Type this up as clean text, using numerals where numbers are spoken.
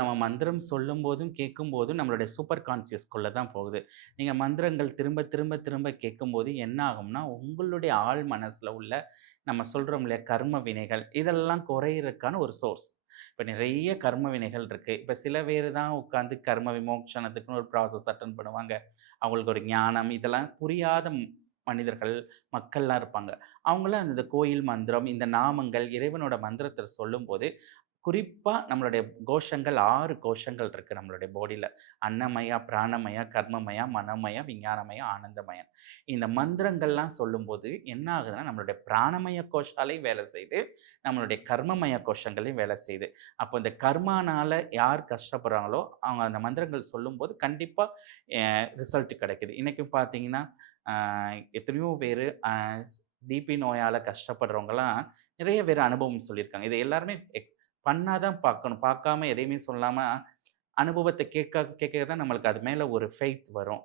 நம்ம மந்திரம் சொல்லும்போதும், கேட்கும்போதும் நம்மளுடைய சூப்பர் கான்ஷியஸ்குள்ள தான் போகுது. நீங்க மந்திரங்கள் திரும்ப, திரும்ப, திரும்ப கேட்கும்போது என்ன ஆகும்னா, உங்களுடைய ஆழ் மனசுல உள்ள நம்ம சொல்றோம் இல்லையா, கர்ம வினைகள் இதெல்லாம் குறையறதுக்கான ஒரு சோர்ஸ். இப்ப நிறைய கர்ம வினைகள் இருக்கு. இப்ப சில பேரு தான் உட்கார்ந்து கர்ம விமோசனத்துக்குன்னு ஒரு ப்ராசஸ் அட்டெண்ட் பண்ணுவாங்க. அவங்களுக்கு ஒரு ஞானம் இதெல்லாம் புரியாத மனிதர்கள், மக்கள்லாம் இருப்பாங்க. அவங்கலாம் இந்த கோயில் மந்திரம், இந்த நாமங்கள், இறைவனோட மந்திரத்த சொல்லும்போது குறிப்பா நம்மளுடைய கோஷங்கள் 6 கோஷங்கள் இருக்கு நம்மளுடைய பாடியில. அன்னமயா, பிராணமயா, கர்மமயா, மனோமயா, விஞ்ஞானமயா, ஆனந்தமயா. இந்த மந்திரங்கள்லாம் சொல்லும்போது என்ன ஆகுதுன்னா, நம்மளுடைய பிராணமய கோஷாலையும் வேலை செய்யுது. நம்மளுடைய கர்மமய கோஷங்களையும் வேலை செய்யுது. அப்போ இந்த கர்மானால யார் கஷ்டப்படுறாங்களோ, அவங்க அந்த மந்திரங்கள் சொல்லும்போது கண்டிப்பா எ ரிசல்ட் கிடைக்குது. இன்னைக்கும் பார்த்தீங்கன்னா, அ எத்தனையோ பேரு பிபி நோயால கஷ்டப்படுறவங்கலாம் நிறைய பேர் அனுபவம் சொல்லியிருக்காங்க. இத எல்லாருமே பண்ணா தான் பார்க்கணும். பார்க்காம எதையுமே சொல்லாம, அனுபவத்த கேட்க கேட்க தான் நம்மளுக்கு அது மேல ஒரு ஃபெய்த் வரும்.